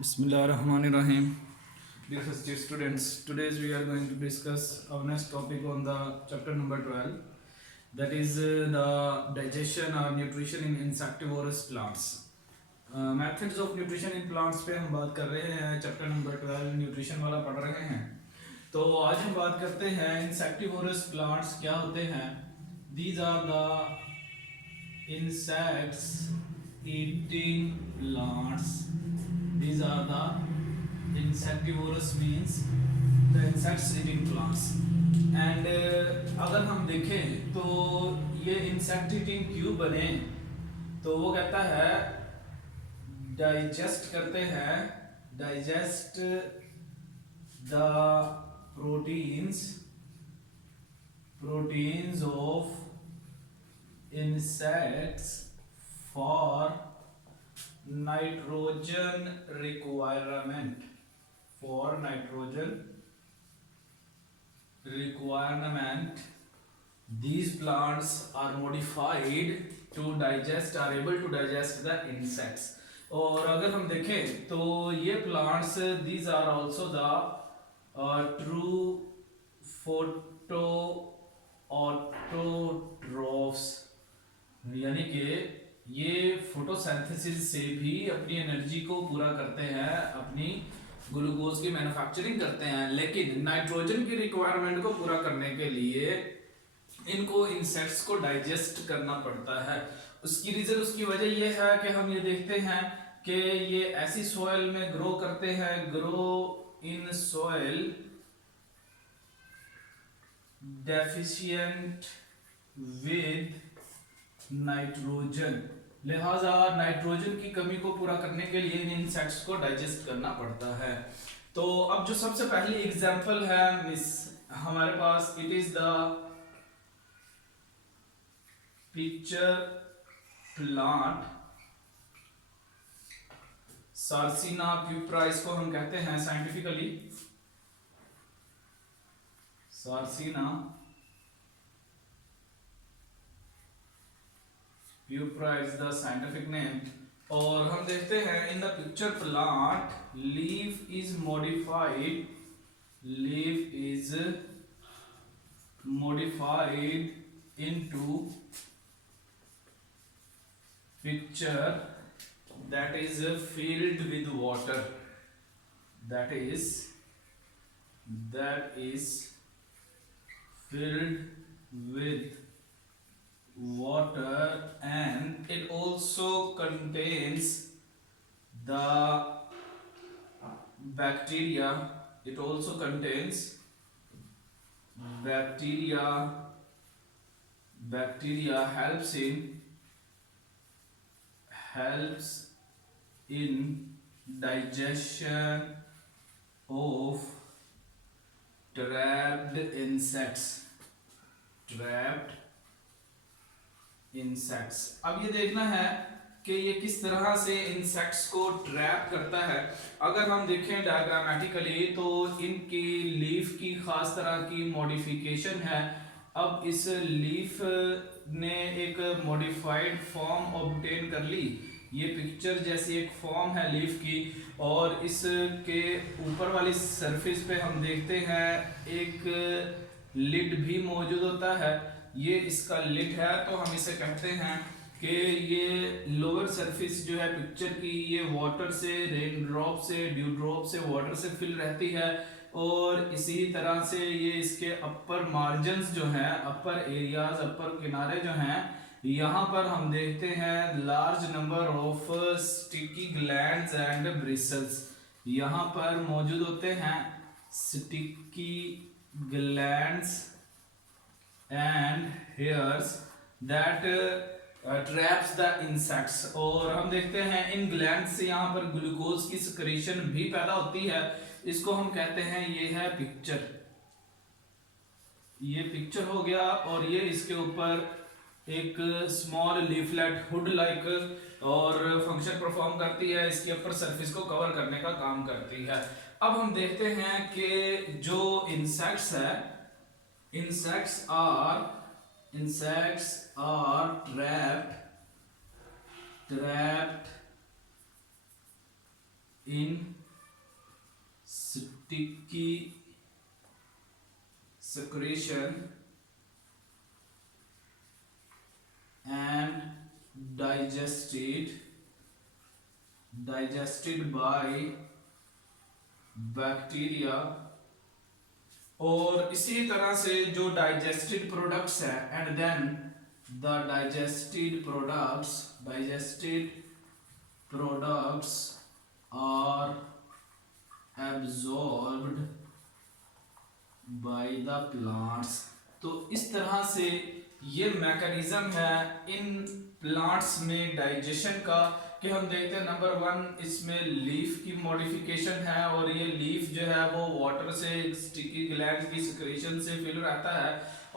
Bismillahirrahmanirrahim. Dear first year students, today we are going to discuss our next topic on the chapter number 12, that is the digestion or nutrition in insectivorous plants. Methods of nutrition in plants पे हम बात कर रहे हैं, chapter number 12 nutrition वाला पढ़ रहे हैं. तो आज हम बात करते हैं इंसेक्टिवोरस प्लांट्स क्या होते हैं. These are the insects eating plants. These are the insectivorous means the insects eating plants. And अगर हम देखें तो ये इंसेक्ट ईटिंग क्यों बने, तो वो कहता है डाइजेस्ट करते हैं, digest the proteins proteins of insects for nitrogen requirement. For nitrogen requirement, these plants are modified to digest, are able to digest the insects. और अगर हम देखें तो ये plants, these are also the true photo autotrophs, यानी कि ये photosynthesis से भी अपनी एनर्जी को पूरा करते हैं, अपनी ग्लूकोज की मैन्युफैक्चरिंग करते हैं, लेकिन नाइट्रोजन की रिक्वायरमेंट को पूरा करने के लिए इनको इंसेक्ट्स को डाइजेस्ट करना पड़ता है. उसकी रीजन, उसकी वजह यह है कि हम ये देखते हैं कि ये ऐसी सॉइल में ग्रो करते हैं, grow in soil deficient with nitrogen. लिहाजा नाइट्रोजन की कमी को पूरा करने के लिए इन इंसेक्ट्स को डाइजेस्ट करना पड़ता है. तो अब जो सबसे पहली एग्जांपल है मिस हमारे पास, it is the pitcher plant Sarracenia purpurea, इसको हम कहते हैं scientifically Sarracenia purpurea is the scientific name. और हम देखते हैं in the pitcher plant leaf is modified, leaf is modified into pitcher that is filled with water, that is filled with water, and it also contains the bacteria, it also contains bacteria helps in digestion of trapped insects. अब ये देखना है कि ये किस तरह से insects को ट्रैप करता है. अगर हम देखें डायग्रामेटिकली तो इनकी लीफ की खास तरह की मॉडिफिकेशन है. अब इस लीफ ने एक मॉडिफाइड फॉर्म ऑब्टेन कर ली. ये पिक्चर जैसी एक फॉर्म है लीफ की, और इसके ऊपर वाली सरफेस पे हम देखते हैं एक लिड भी मौजूद होता है. ये इसका लिड है, तो हम इसे कहते हैं कि ये लोअर सरफेस जो है पिक्चर की, ये वाटर से, रेन ड्रॉप से, ड्यू ड्रॉप से, वाटर से फिल रहती है. और इसी तरह से ये इसके अपर मार्जिन्स जो हैं, अपर एरियाज, अपर किनारे जो हैं, यहाँ पर हम देखते हैं large number of sticky glands and bristles. यहाँ पर मौजूद होते हैं sticky glands and hairs that traps the insects. और हम देखते हैं इन ग्लैंड से यहाँ पर ग्लूकोज की सिक्रीशन भी पैदा होती है. इसको हम कहते हैं, ये है पिक्चर, ये पिक्चर हो गया. और ये इसके ऊपर एक स्मॉल लीफलेट हुड लाइक और फंक्शन परफॉर्म करती है, इसके ऊपर सरफेस को कवर करने का काम करती है. अब हम देखते हैं कि जो इंसेक्ट्स है, insects are trapped in sticky secretion and digested by bacteria. और इसी तरह से जो डाइजेस्टेड प्रोडक्ट्स है and then the digested products are absorbed by the plants. तो इस तरह से ये मैकेनिज्म है इन प्लांट्स में डाइजेशन का कि हम देखते हैं नंबर 1 इसमें लीफ की मॉडिफिकेशन है और ये लीफ जो है वो वाटर से स्टिकी ग्लैंड की सिक्रेशन से फिल रहता है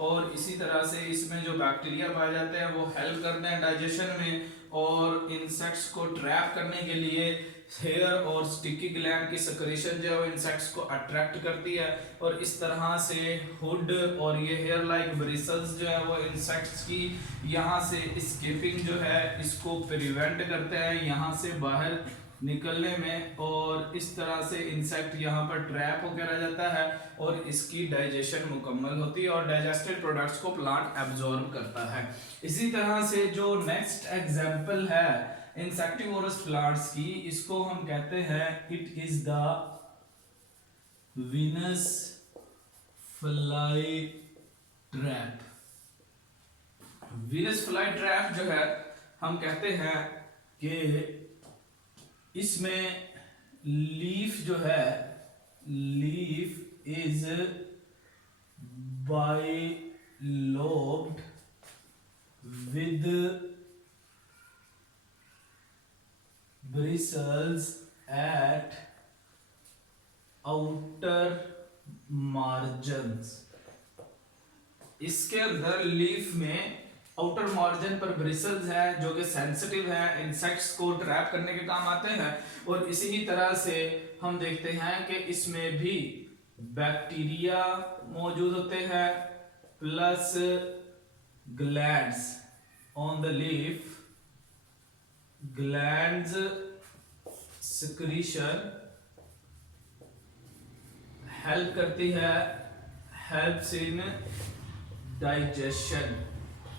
और इसी तरह से इसमें जो बैक्टीरिया पाए जाते हैं वो हेल्प करते हैं डाइजेशन में और इंसेक्ट्स को ट्रैप करने के लिए हेयर और स्टिकी ग्लैंड की सिक्रेशन जो है वो इंसेक्ट्स को अट्रैक्ट करती है और इस तरह से हुड और ये हेयर लाइक ब्रिसल्स जो है वो इंसेक्ट्स की यहाँ से स्केपिंग जो है इसको प्रिवेंट करते हैं यहाँ से बाहर निकलने में और इस तरह से इंसेक्ट यहाँ पर ट्रैप होकर रह जाता है और इसकी डाइजेशन मुकम्मल होती है और डाइजेस्टेड प्रोडक्ट्स को प्लांट एब्जॉर्ब करता है। इसी तरह से जो नेक्स्ट एग्जांपल है इंसेक्टिवोरस प्लांट्स की, इसको हम कहते हैं it is the Venus fly trap. Venus fly trap जो है हम कहते हैं कि इसमें लीफ जो है leaf is bilobed with bristles at outer margins। इसके अंदर लीफ में आउटर मार्जिन पर ब्रिसल्स हैं जो कि सेंसिटिव है, इंसेक्ट्स को ट्रैप करने के काम आते हैं और इसी ही तरह से हम देखते हैं कि इसमें भी बैक्टीरिया मौजूद होते हैं plus glands on the leaf. Glands secretion help करती है, हेल्प्स इन डाइजेशन,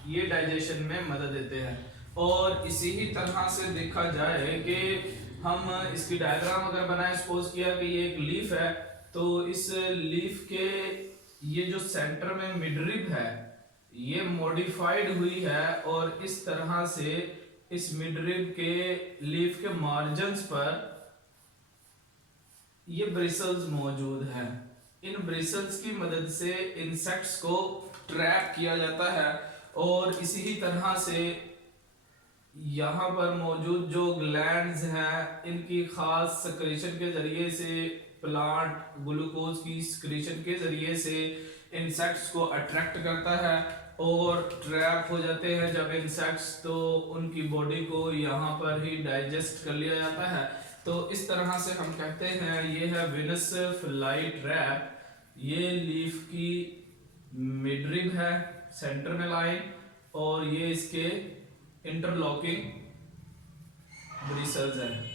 ये डाइजेशन में मदद देते हैं। और इसी ही तरह से देखा जाए कि हम इसकी डायग्राम अगर बनाए, सपोज किया कि ये एक लीफ है तो इस लीफ के ये जो सेंटर में मिडरिब है ये मॉडिफाइड हुई है और इस तरह से इस मिडरिब के लीफ के मार्जिन्स पर ये ब्रिसल्स मौजूद हैं। इन ब्रिसल्स की मदद से इंसेक्ट्स को ट्रैप किया जाता है और इसी ही तरह से यहाँ पर मौजूद जो ग्लैंड्स हैं इनकी खास सिक्रेशन के जरिए से प्लांट ग्लूकोज की सिक्रेशन के जरिए से इंसेक्ट्स को अट्रैक्ट करता है और ट्रैप हो जाते हैं जब इंसेक्ट्स तो उनकी बॉडी को यहाँ पर ही डाइजेस्ट कर लिया जाता है। तो इस तरह से हम कहते हैं ये है वीनस फ्लाई ट्रैप। ये लीफ की मिडरिब है सेंटर में लाइन और ये इसके इंटरलॉकिंग ब्रिसल्स हैं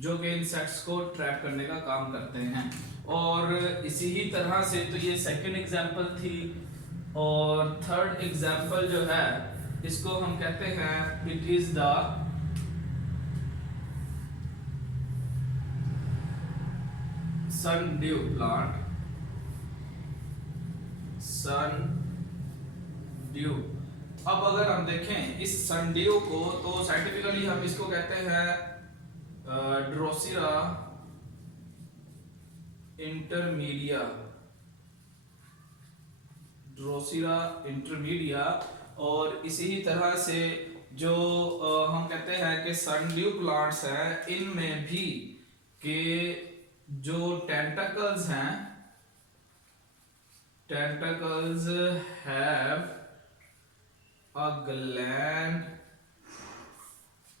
जो कि इंसेक्ट्स को ट्रैप करने का काम करते हैं। और इसी ही तरह से तो ये सेकंड एग्जांपल थी और थर्ड एग्जांपल जो है इसको हम कहते हैं it is the sundew plant. Sundew, अब अगर हम देखें इस सनड्यू को तो साइंटिफिकली हम इसको कहते हैं ड्रोसिरा इंटरमीडिया। ड्रोसिरा इंटरमीडिया। और इसी ही तरह से जो हम कहते हैं कि सनड्यू प्लांट्स हैं इनमें भी के जो टेंटकल्स हैं, tentacles have a gland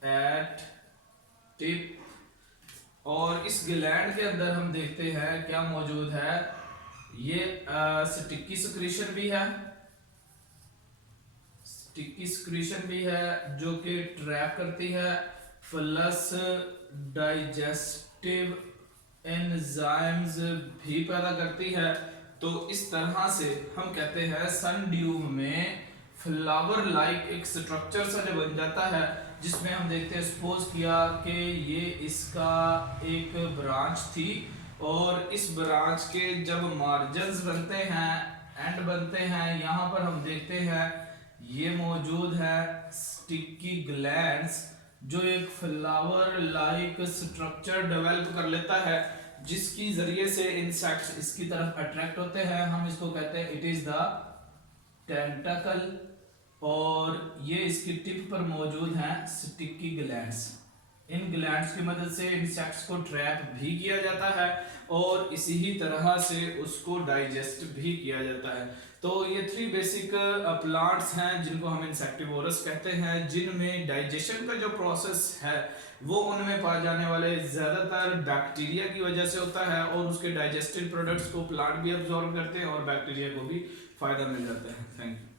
at tip. और इस ग्लैंड के अंदर हम देखते हैं क्या मौजूद है, ये स्टिकी सिक्रीशन भी है, स्टिकी सिक्रीशन भी है जो कि ट्रैप करती है प्लस डाइजेस्ट डाइजेस्टिव एंजाइम्स भी पैदा करती है। तो इस तरह से हम कहते हैं सनड्यूब में फ्लावर लाइक एक स्ट्रक्चर सा जो बन जाता है, जिसमें हम देखते हैं सपोज किया कि ये इसका एक ब्रांच थी और इस ब्रांच के जब मार्जिन्स बनते हैं, एंड बनते हैं, यहाँ पर हम देखते हैं ये मौजूद है स्टिकी ग्लैंड्स, जो एक फ्लावर लाइक स्ट्रक्चर डेवलप कर लेता है, जिसकी जरिए से इंसेक्ट्स इसकी तरफ अट्रैक्ट होते हैं। हम इसको कहते हैं इट इज द टेंटाकल, और ये इसकी टिप पर मौजूद हैं स्टिकी ग्लैंड्स। इन ग्लैंड्स की मदद से इंसेक्ट्स को ट्रैप भी किया जाता है और इसी ही तरह से उसको डाइजेस्ट भी किया जाता है। तो ये 3 बेसिक प्लांट्स हैं जिनको हम इंसेक्टिवोरस कहते हैं, जिनमें डाइजेशन का जो प्रोसेस है वो उनमें पाए जाने वाले ज़्यादातर बैक्टीरिया की वजह से होता है, और उसके डाइजेस्टिव प्रोडक्ट्स को प्लांट भी अब्जॉर्ब करते हैं और बैक्टीरिया को भी फ़ायदा मिल जाता है। Thank you.